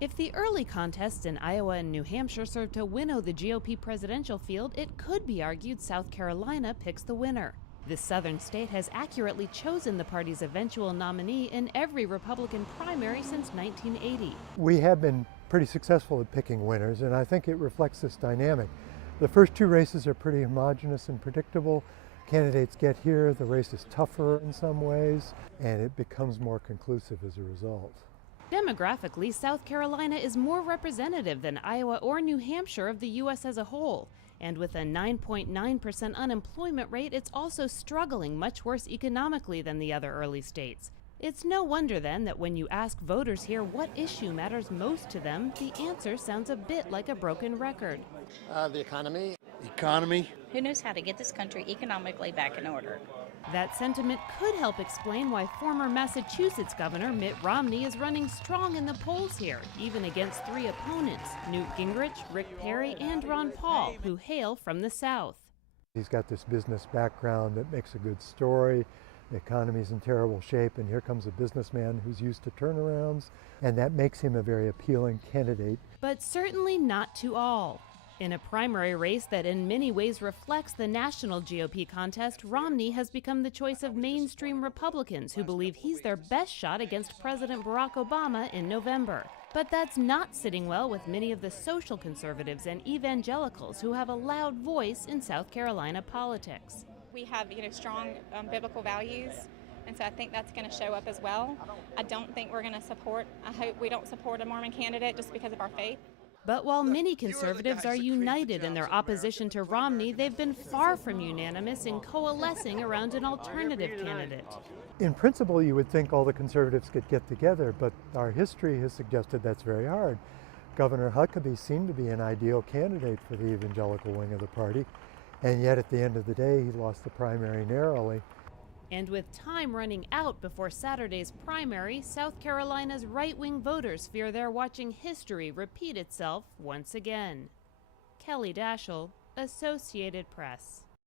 If the early contests in Iowa and New Hampshire serve to winnow the GOP presidential field, it could be argued South Carolina picks the winner. This southern state has accurately chosen the party's eventual nominee in every Republican primary since 1980. We have been pretty successful at picking winners, and I think it reflects this dynamic. The first two races are pretty homogenous and predictable. Candidates get here, the race is tougher in some ways, and it becomes more conclusive as a result. Demographically, South Carolina is more representative than Iowa or New Hampshire of the U.S. as a whole. And with a 9.9% unemployment rate, it's also struggling much worse economically than the other early states. It's no wonder then that when you ask voters here what issue matters most to them, the answer sounds a bit like a broken record. The economy. Economy. Who knows how to get this country economically back in order? That sentiment could help explain why former Massachusetts Governor Mitt Romney is running strong in the polls here, even against three opponents, Newt Gingrich, Rick Perry, and Ron Paul, who hail from the South. He's got this business background that makes a good story. The economy's in terrible shape, and here comes a businessman who's used to turnarounds, and that makes him a very appealing candidate. But certainly not to all. In a primary race that in many ways reflects the national GOP contest, Romney has become the choice of mainstream Republicans who believe he's their best shot against President Barack Obama in November. But that's not sitting well with many of the social conservatives and evangelicals who have a loud voice in South Carolina politics. We have, strong biblical values, and so I think that's going to show up as well. I don't think we're going to I hope we don't support a Mormon candidate just because of our faith. But while many conservatives are united in their opposition to Romney, they've been far from unanimous in coalescing around an alternative candidate. In principle, you would think all the conservatives could get together, but our history has suggested that's very hard. Governor Huckabee seemed to be an ideal candidate for the evangelical wing of the party, and yet at the end of the day, he lost the primary narrowly. And with time running out before Saturday's primary, South Carolina's right-wing voters fear they're watching history repeat itself once again. Kelly Daschle, Associated Press.